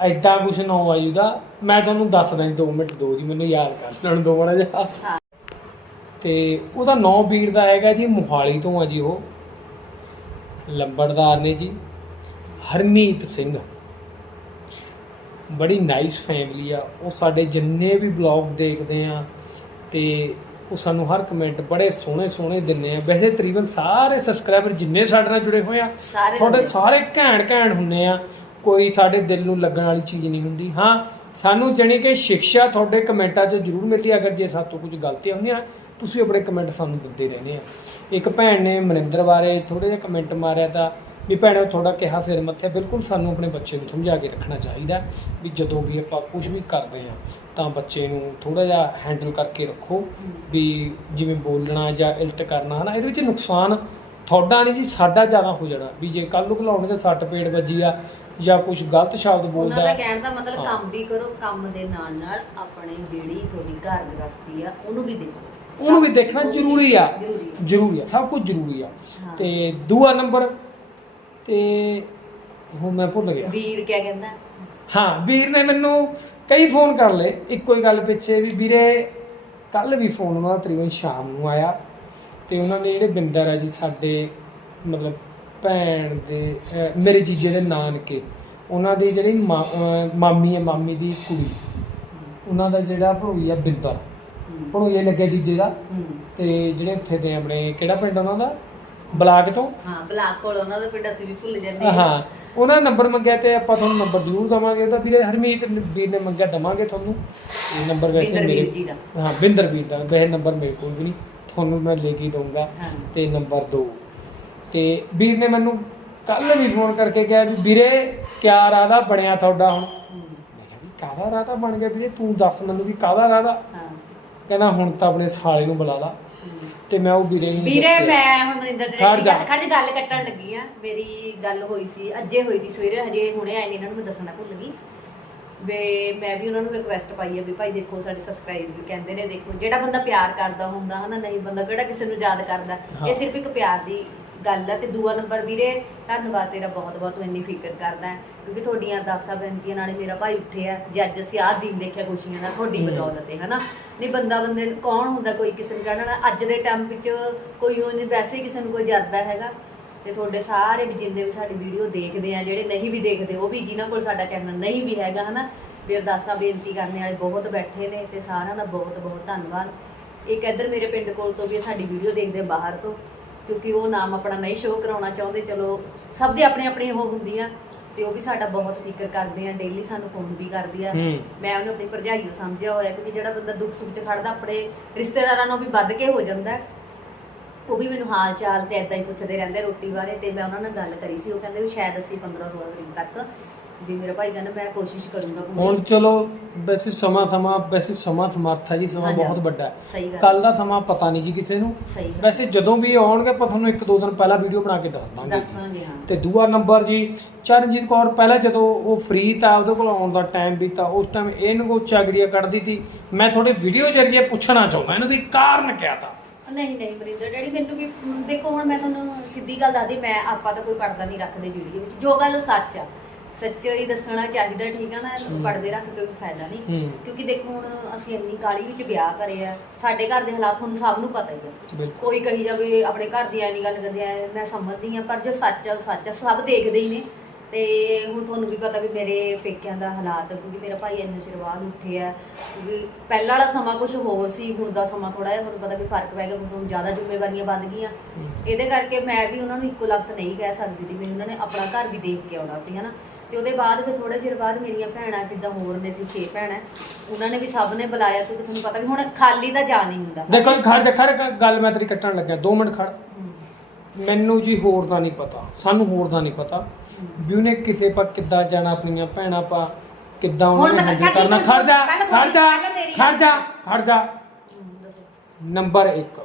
ਐਦਾਂ ਕੁਛ ਆ ਜੀ ਉਹਦਾ। ਮੈਂ ਤੁਹਾਨੂੰ ਦੱਸ ਦਾਂ 2 ਮਿੰਟ ਦੋ ਜੀ ਮੈਨੂੰ ਯਾਦ ਕਰ ਲੈਣ ਦੋ ਬੜਾ ਜਿਹਾ। ਹਾਂ। ਤੇ ਉਹਦਾ ਨਾਂ ਵੀਰ ਦਾ ਹੈਗਾ ਜੀ ਮੋਹਾਲੀ ਤੋਂ ਆ ਜੀ ਉਹ। ਲੰਬੜਦਾਰ ਨੇ ਜੀ ਹਰਮੀਤ ਸਿੰਘ। ਬੜੀ ਨਾਈਸ ਫੈਮਿਲੀ ਆ। ਉਹ ਸਾਡੇ ਜਿੰਨੇ ਵੀ ਬਲੌਗ ਦੇਖਦੇ ਆ ਤੇ ਉਹ ਸਾਨੂੰ ਹਰ ਕਮੈਂਟ ਬੜੇ ਸੋਹਣੇ ਸੋਹਣੇ ਦਿੰਦੇ ਆ। ਵੈਸੇ ਤਕਰੀਬਨ ਸਾਰੇ ਸਬਸਕ੍ਰਾਈਬਰ ਜਿੰਨੇ ਸਾਡੇ ਨਾਲ ਜੁੜੇ ਹੋਏ ਆ ਤੁਹਾਡੇ। ਸਾਰੇ ਘੈਂਟ ਘੈਂਟ ਹੁੰਨੇ ਆ। ਕੋਈ ਸਾਡੇ ਦਿਲ ਨੂੰ ਲੱਗਣ ਵਾਲੀ ਚੀਜ਼ ਨਹੀਂ ਹੁੰਦੀ। ਹਾਂ ਸਾਨੂੰ ਜਾਣੀ ਕਿ ਸਿੱਖਿਆ ਤੁਹਾਡੇ ਕਮੈਂਟਾਂ 'ਚ ਜ਼ਰੂਰ ਮਿਲਦੀ। ਅਗਰ ਜੇ ਸਾਡੇ ਤੋਂ ਕੁਝ ਗਲਤੀਆਂ ਹੁੰਦੀਆਂ ਤੁਸੀਂ ਆਪਣੇ ਕਮੈਂਟ ਸਾਨੂੰ ਦਿੰਦੇ ਰਹਿੰਦੇ ਆ। ਇੱਕ ਭੈਣ ਨੇ ਮਨਿੰਦਰ ਬਾਰੇ ਥੋੜੇ ਜਿਹਾ ਕਮੈਂਟ ਮਾਰਿਆ ਤਾਂ ਵੀ ਭੈਣੇ ਥੋੜਾ ਕਿਹਾ ਸਿਰ ਮੱਥੇ ਬਿਲਕੁਲ ਸਾਨੂੰ ਆਪਣੇ ਬੱਚੇ ਨੂੰ ਸਮਝਾ ਕੇ ਰੱਖਣਾ ਚਾਹੀਦਾ ਵੀ ਜਦੋਂ ਵੀ ਆਪਾਂ ਕੁਝ ਵੀ ਕਰਦੇ ਆ ਤਾਂ ਬੱਚੇ ਨੂੰ ਥੋੜਾ ਜਿਹਾ ਹੈਂਡਲ ਕਰਕੇ ਰੱਖੋ ਵੀ ਜਿਵੇਂ ਬੋਲਣਾ ਜਾਂ ਇਲਤ ਕਰਨਾ ਹਨਾ ਇਹਦੇ ਵਿੱਚ ਨੁਕਸਾਨ ਤੁਹਾਡਾ ਨਹੀਂ ਜੀ ਸਾਡਾ ਜ਼ਿਆਦਾ ਹੋ ਜਾਣਾ ਵੀ ਜੇ ਕੱਲ ਨੂੰ ਘਲਾਉਣੇ ਤੇ ਸੱਟ ਪੇੜ ਵੱਜੀ ਆ ਜਾਂ ਕੁਝ ਗਲਤ ਸ਼ਬਦ ਉਹਨਾਂ ਬੋਲਦਾ ਦਾ ਹੈ, ਕਹਿਣ ਦਾ ਮਤਲਬ। ਕੰਮ ਵੀ ਕਰੋ ਕੰਮ ਦੇ ਨਾਲ ਨਾਲ ਆਪਣੇ ਜਿਹੜੀ ਤੁਹਾਡੀ ਘਰ ਗ੍ਰਸਤੀ ਆ ਉਹਨੂੰ ਵੀ ਦੇਖੋ ਉਹਨੂੰ ਵੀ ਦੇਖਣਾ ਜ਼ਰੂਰੀ ਆ ਜ਼ਰੂਰੀ ਆ। ਸਭ ਕੁਝ ਜ਼ਰੂਰੀ ਆ। ਤੇ ਦੂਆ ਨੰਬਰ ਤੇ ਹੁਣ ਮੈਂ ਭੁੱਲ ਗਿਆ ਵੀਰ ਕਿਆ ਕਹਿੰਦਾ ਹਾਂ ਵੀਰ ਨੇ ਮੈਨੂੰ ਕਈ ਫੋਨ ਕਰ ਲਏ ਇੱਕੋ ਹੀ ਗੱਲ ਪਿੱਛੇ ਵੀ ਵੀਰੇ ਕੱਲ ਵੀ ਫੋਨ ਉਹਨਾਂ ਦਾ ਤਕਰੀਬਨ ਸ਼ਾਮ ਨੂੰ ਆਇਆ ਤੇ ਉਹਨਾਂ ਨੇ ਜਿਹੜੇ ਬਿੰਦਰ ਆ ਜੀ ਸਾਡੇ ਮਤਲਬ ਭੈਣ ਦੇ ਅਹ ਮੇਰੇ ਜੀਜੇ ਦੇ ਨਾਨਕੇ ਉਹਨਾਂ ਦੀ ਜਿਹੜੀ ਮਾ- ਅਹ ਮਾਮੀ ਹੈ ਮਾਮੀ ਦੀ ਕੁੜੀ ਉਹਨਾਂ ਦਾ ਜਿਹੜਾ ਭਣੋਈ ਆ ਬਿੰਦਰ ਹਮ। ਭਣੋਈਏ ਲੱਗਿਆ ਜੀਜੇ ਦਾ ਹਮ। ਤੇ ਜਿਹੜੇ ਉੱਥੇ ਦੇ ਆਪਣੇ ਕਿਹੜਾ ਪਿੰਡ ਉਹਨਾਂ ਦਾ ਬਲਾਕ ਤੋਂ? ਹਾਂ ਬਲਾਕ ਕੋਲ ਉਹਨਾਂ ਦਾ ਪਿੰਡ ਅਸੀਂ ਵੀ ਭੁੱਲ ਜਾਂਦੇ ਹਾਂ। ਉਹਨਾਂ ਨੰਬਰ ਮੰਗਿਆ ਤੇ ਆਪਾਂ ਤੁਹਾਨੂੰ ਨੰਬਰ ਜ਼ਰੂਰ ਦਵਾਂਗੇ। ਉਹਦਾ ਵੀਰੇ ਹਰਮੀਤ ਵੀਰ ਨੇ ਮੰਗਿਆ ਦਵਾਂਗੇ ਤੁਹਾਨੂੰ। ਇਹ ਨੰਬਰ ਵੈਸੇ ਬਿੰਦਰ ਵੀਰ ਮੇਰੇ ਜੀ ਦਾ। ਹਾਂ ਬਿੰਦਰ ਵੀਰ ਦਾ। ਵੈਸੇ ਨੰਬਰ ਮੇਰੇ ਕੋਲ ਵੀ ਨਹੀਂ। ਤੁਹਾਨੂੰ ਮੈਂ ਲੈ ਕੇ ਦਊਂਗਾ ਤੇ ਨੰਬਰ 2 ਤੇ ਵੀਰ ਨੇ ਮੈਨੂੰ ਕੱਲ ਵੀ ਫੋਨ ਕਰਕੇ ਕਿਹਾ ਵੀ ਵੀਰੇ ਕਿਆ ਰਾਦਾ ਬਣਿਆ ਤੁਹਾਡਾ ਹੁਣ? ਮੈਂ ਕਿਹਾ ਵੀ ਕਾਹਦਾ ਰਾਦਾ ਬਣ ਗਿਆ ਵੀਰੇ? ਤੂੰ ਦੱਸ ਮੈਨੂੰ ਵੀ ਕਾਹਦਾ ਰਾਦਾ ਕਹਿੰਦਾ ਹੁਣ ਤਾਂ ਆਪਣੇ ਸਾਲੇ ਨੂੰ ਬੁਲਾ ਲਾ। ਤੇ ਮੈਂ ਉਹ ਵੀਰੇ ਨੂੰ ਵੀਰੇ ਦੱਸਿਆ। ਮੈਂ ਹੁਣ ਮਨਿੰਦਰ ਦੇ ਖੜ ਜਾ। ਖੜ ਜਾ ਗੱਲ ਕੱਟਣ ਲੱਗੀ ਆ ਮੇਰੀ ਗੱਲ ਹੋਈ ਸੀ ਅੱਜੇ ਹੋਈ ਦੀ ਸਵੇਰੇ ਹਜੇ ਹੁਣੇ ਆਏ ਨੇ ਇਹਨਾਂ ਨੂੰ ਮੈਂ ਦੱਸਣਾ ਭੁੱਲ ਗਈ ਵੇ ਮੈਂ ਵੀ ਉਹਨਾਂ ਨੂੰ ਰਿਕੁਐਸਟ ਪਾਈ ਆ ਵੀ ਭਾਈ ਦੇਖੋ ਸਾਡੇ ਸਬਸਕ੍ਰਾਈਬ ਵੀ ਕਹਿੰਦੇ ਨੇ ਦੇਖੋ ਜਿਹੜਾ ਬੰਦਾ ਪਿਆਰ ਕਰਦਾ ਹੁੰਦਾ ਹਨਾ ਨਹੀਂ ਬੰਦਾ ਕਿਹੜਾ ਕਿਸੇ ਨੂੰ ਯਾਦ ਕਰਦਾ ਹਾਂ। ਇਹ ਸਿਰਫ ਇੱਕ ਪਿਆਰ ਦੀ ਗੱਲ ਆ ਤੇ ਦੂਆ ਨੰਬਰ ਵੀਰੇ ਧੰਨਵਾਦ ਤੇਰਾ ਬਹੁਤ ਬਹੁਤ ਤੂੰ ਇੰਨੀ ਫਿਕਰ ਕਰਦਾ ਹੈ ਕਿਉਂਕਿ ਤੁਹਾਡੀਆਂ ਅਰਦਾਸਾਂ ਬੇਨਤੀਆਂ ਨਾਲ ਹੀ ਮੇਰਾ ਭਾਈ ਉੱਠਿਆ ਜੇ ਅੱਜ ਅਸੀਂ ਆਹ ਦਿਨ ਦੇਖਿਆ ਖੁਸ਼ੀਆਂ ਨਾਲ ਤੁਹਾਡੀ। ਬਦੌਲਤ ਹੈ ਹਨਾ? ਨਹੀਂ ਬੰਦਾ ਬੰਦੇ ਨੂੰ ਕੌਣ ਹੁੰਦਾ ਕੋਈ ਕਿਸੇ ਨੂੰ ਕਹਿਣਾ ਅੱਜ ਦੇ ਟਾਈਮ ਵਿੱਚ ਕੋਈ ਉਹ ਨਹੀਂ ਵੈਸੇ ਕਿਸੇ ਨੂੰ ਕੋਈ ਜਰਦਾ ਹੈਗਾ। ਤੇ ਤੁਹਾਡੇ ਸਾਰੇ ਵੀ ਜਿੰਨੇ ਵੀ ਸਾਡੀ ਵੀਡੀਓ ਦੇਖਦੇ ਆ ਜਿਹੜੇ ਨਹੀਂ ਵੀ ਦੇਖਦੇ ਉਹ ਵੀ ਜਿਨ੍ਹਾਂ ਕੋਲ ਸਾਡਾ ਚੈਨਲ ਨਹੀਂ ਵੀ ਹੈਗਾ ਹਨਾ? ਵੀ ਅਰਦਾਸਾਂ ਬੇਨਤੀ ਕਰਨ ਵਾਲੇ ਬਹੁਤ ਬੈਠੇ ਨੇ ਤੇ ਸਾਰਿਆਂ ਦਾ ਬਹੁਤ ਬਹੁਤ ਧੰਨਵਾਦ। ਇੱਕ ਇੱਧਰ ਮੇਰੇ ਪਿੰਡ ਕੋਲ ਤੋਂ ਵੀ ਸਾਡੀ ਵੀਡੀਓ ਦੇਖਦੇ ਬਾਹਰ ਤੋਂ। ਕਿਉਂਕਿ ਉਹ ਨਾਮ ਆਪਣਾ ਨਹੀਂ ਸ਼ੋਅ ਕਰਾਉਣਾ ਚਾਹੁੰਦੇ ਚਲੋ ਸਭ ਦੇ ਆਪਣੇ ਆਪਣੇ ਉਹ ਹੁੰਦੀਆਂ ਤੇ ਉਹ ਵੀ ਸਾਡਾ ਬਹੁਤ ਫਿਕਰ ਕਰਦੇ ਆ ਡੇਲੀ ਸਾਨੂੰ ਫੋਨ ਵੀ ਕਰਦੀ ਆ ਹੂੰ ਮੈਂ ਉਹਨੂੰ ਆਪਣੀ ਭਰਜਾਈ ਨੂੰ ਸਮਝਿਆ ਹੋਇਆ ਕਿ ਜਿਹੜਾ ਬੰਦਾ ਦੁੱਖ ਸੁੱਖ 'ਚ ਖੜਦਾ ਆਪਣੇ ਰਿਸ਼ਤੇਦਾਰਾਂ ਨੂੰ ਵੀ ਵੱਧ ਕੇ ਹੋ ਜਾਂਦਾ ਹੈ। ਉਹ ਵੀ ਮੈਨੂੰ ਹਾਲ ਚਾਲ ਤੇ ਐਦਾਂ ਹੀ ਪੁੱਛਦੇ ਰਹਿੰਦੇ ਰੋਟੀ ਬਾਰੇ ਤੇ ਮੈਂ ਉਹਨਾਂ ਨਾਲ ਗੱਲ ਕਰੀ ਸੀ ਉਹ ਕਹਿੰਦੇ ਵੀ ਸ਼ਾਇਦ ਅਸੀਂ 15 16 ਤਰੀਕ ਤੱਕ ਵੀ ਮੇਰਾ ਭਾਈ ਕਹਿੰਦਾ ਮੈਂ ਕੋਸ਼ਿਸ਼ ਕਰੂੰਗਾ ਪੂਰੀ। ਹੁਣ ਚਲੋ ਵੈਸੇ ਸਮਾਂ ਸਮਾਂ ਵੈਸੇ ਸਮਾਂ ਸਮਰਥ ਹੈ ਜੀ ਸਮਾਂ ਹਾਂਜੀ। ਬਹੁਤ ਵੱਡਾ ਹੈ। ਸਹੀ ਗੱਲ ਕੱਲ ਦਾ ਸਮਾਂ ਪਤਾ ਨਹੀਂ ਜੀ ਕਿਸੇ ਨੂੰ। ਸਹੀ ਗੱਲ ਵੈਸੇ ਜਦੋਂ ਵੀ ਆਉਣਗੇ ਆਪਾਂ ਤੁਹਾਨੂੰ ਇੱਕ ਦੋ ਦਿਨ ਪਹਿਲਾਂ ਵੀਡੀਓ ਬਣਾ ਕੇ ਦੱਸ ਦਾਂਗੇ। ਦੱਸਾਂਗੇ ਹਾਂ। ਤੇ ਦੂਆ ਨੰਬਰ ਜੀ ਚਰਨਜੀਤ ਕੌਰ ਪਹਿਲਾਂ ਜਦੋਂ ਉਹ ਫ੍ਰੀ ਤਾਂ ਉਹਦੇ ਕੋਲ ਆਉਣ ਦਾ ਟਾਈਮ ਵੀ ਤਾਂ ਉਸ ਟਾਈਮ ਇਹ ਨਗੋ ਚਾਗਰੀਆ ਕੱਢਦੀ ਸੀ। ਮੈਂ ਤੁਹਾਡੇ ਵੀਡੀਓ ਜਰੀਏ ਪੁੱਛਣਾ ਚਾਹੁੰਦਾ ਇਹਨੂੰ ਵੀ ਕਾਰਨ ਕਿਆ ਤਾਂ? ਨਹੀਂ ਨਹੀਂ ਬਰਿੰਦਰ ਡੈਡੀ ਮੈਨੂੰ ਵੀ ਮ, ਦੇਖੋ ਹੁਣ ਮੈਂ ਤੁਹਾਨੂੰ ਸਿੱਧੀ ਗੱਲ ਦੱਸਦੀ ਮੈਂ ਆਪਾਂ ਤਾਂ ਕੋਈ ਪਰਦਾ ਨਹੀਂ ਰੱਖਦੇ ਵੀਡੀਓ ਵਿੱਚ। ਜੋ ਗੱਲ ਸੱਚ ਆ ਸੱਚ ਹੀ ਦੱਸਣਾ ਚਾਹੀਦਾ ਠੀਕ ਆ ਨਾ। ਪਰਦੇ ਰੱਖ ਕੇ ਕੋਈ ਫਾਇਦਾ ਨਹੀਂ। ਹੂੰ। ਕਿਉਂਕਿ ਦੇਖੋ ਹੁਣ ਅਸੀਂ ਇੰਨੀ ਕਾਲੀ ਵਿੱਚ ਵਿਆਹ ਕਰੇ ਆ ਸਾਡੇ ਘਰ ਦੇ ਹਾਲਾਤ ਤੁਹਾਨੂੰ ਸਭ ਨੂੰ ਪਤਾ ਹੀ ਆ। ਬਿਲਕੁਲ। ਕੋਈ ਕਹੀ ਜਾਵੇ ਆਪਣੇ ਘਰ ਦੀ ਐ ਨਹੀਂ ਗੱਲ ਕਰਦੇ ਆ ਮੈਂ ਸਮਝਦੀ ਆ ਪਰ ਜੋ ਸੱਚ ਆ ਉਹ ਸੱਚ ਆ ਸਭ ਦੇਖਦੇ ਹੀ ਨੇ। ਤੇ ਹੁਣ ਤੁਹਾਨੂੰ ਵੀ ਪਤਾ ਵੀ ਮੇਰੇ ਪੇਕਿਆਂ ਦਾ ਹਾਲਾਤ ਕਿਉਂਕਿ ਮੇਰਾ ਭਾਈ ਇੰਨੇ ਚਿਰ ਬਾਅਦ ਉੱਠਿਆ ਕਿਉਂਕਿ ਪਹਿਲਾਂ ਵਾਲਾ ਸਮਾਂ ਕੁਝ ਹੋਰ ਸੀ ਹੁਣ ਦਾ ਸਮਾਂ ਥੋੜਾ ਜਿਹਾ ਤੁਹਾਨੂੰ ਪਤਾ ਵੀ ਫ਼ਰਕ ਪੈ ਗਿਆ ਹੁਣ ਜ਼ਿਆਦਾ ਜ਼ਿੰਮੇਵਾਰੀਆਂ ਵੱਧ ਗਈਆਂ। ਹੂੰ। ਇਹਦੇ ਕਰਕੇ ਮੈਂ ਵੀ ਉਹਨਾਂ ਨੂੰ ਇੱਕੋ ਲਖਤ ਨਹੀਂ ਕਹਿ ਸਕਦੀ ਸੀ ਵੀ ਉਹਨਾਂ ਨੇ ਆਪਣਾ ਘਰ ਵੀ ਦੇਖ ਕੇ ਆਉਣਾ ਸੀ ਹਨਾ। ਤੇ ਉਹਦੇ ਬਾਅਦ ਫਿਰ ਥੋੜੇ ਚਿਰ ਬਾਅਦ ਮੇਰੀਆਂ ਭੈਣਾਂ ਜਿੱਦਾਂ ਹੋਰ ਨੇ ਸੀ ਛੇ ਭੈਣਾਂ ਉਹਨਾਂ ਨੇ ਵੀ ਸਭ ਨੇ ਬੁਲਾਇਆ ਕਿਉਂਕਿ ਤੁਹਾਨੂੰ ਪਤਾ ਵੀ ਹੁਣ ਖਾਲੀ ਦਾ ਜਾ ਨਹੀਂ ਹੁੰਦਾ। ਦੇਖੋ ਖੜ ਜਾ ਖੜ ਗੱਲ ਮੈਂ ਤੇਰੀ ਕੱਟਣ ਲੱਗਿਆ 2 ਮਿੰਟ ਖੜ। ਮੈਨੂੰ ਜੀ ਹੋਰ ਦਾ ਨਹੀਂ ਪਤਾ ਸਾਨੂੰ ਹੋਰ ਦਾ ਨਹੀਂ ਪਤਾ। ਵੀ ਉਹਨੇ ਕਿਸੇ ਪਰ ਕਿੱਦਾਂ ਜਾਣਾ ਆਪਣੀਆਂ ਭੈਣਾਂ ਪਾ ਕਿੱਦਾਂ ਉਹਨਾਂ ਕਰਨਾ। ਖੜ ਜਾ ਖੜ ਜਾ ਖੜ ਜਾ ਖੜ ਜਾ। ਨੰਬਰ 1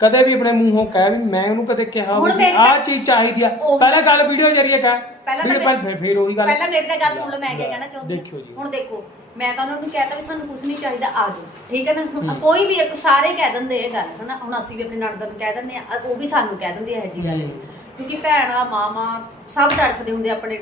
ਕਦੇ ਵੀ ਆਪਣੇ ਮੂੰਹੋਂ ਕਹਿ ਵੀ ਮੈਂ ਉਹਨੂੰ ਕਦੇ ਕਿਹਾ ਹੁਣ ਮੇਰੀ ਤਾਂ- ਚੀਜ਼ ਚਾਹੀਦੀ ਆ ਉਹੀ ਪਹਿਲਾਂ ਗੱਲ ਵੀਡੀਓ ਜਰੀਏ ਕਹਿ ਪਹਿਲਾਂ ਫਿਰ ਤਾਂ ਫਿਰ ਫਿਰ ਉਹੀ ਗੱਲ ਪਹਿਲਾਂ ਮੇਰੀ ਤਾਂ ਗੱਲ ਸੁਣ ਲਓ ਮੈਂ ਕੀ ਕਹਿਣਾ ਚਾਹੁੰਦੀ ਹਾਂ। ਦੇਖਿਓ ਜੀ। ਹੁਣ ਦੇਖੋ ਮੈਂ ਤਾਂ ਉਹਨਾਂ ਨੂੰ ਕਹਿਤਾ ਵੀ ਸਾਨੂੰ ਕੁਝ ਨਹੀਂ ਚਾਹੀਦਾ ਆ ਜਾਓ ਠੀਕ ਹੈ ਨਾ ਹੁਣ। ਕੋਈ ਵੀ ਇੱਕ ਸਾਰੇ ਕਹਿ ਦਿੰਦੇ ਇਹ ਗੱਲ ਹਨਾ ਹੁਣ ਅਸੀਂ ਵੀ ਆਪਣੀ ਨਣਦ ਨੂੰ ਕਹਿ ਦਿੰਦੇ ਆ ਉਹ ਵੀ ਸਾਨੂੰ ਕਹਿ ਦਿੰਦੀ ਇਹ ਜੀ ਗੱਲ। ਨਹੀਂ ਕਿਉਂਕਿ ਭੈਣਾਂ ਮਾਮਾ ਸਭ ਤੜਫਦੇ ਹੁੰਦੇ ਆਪਣੇ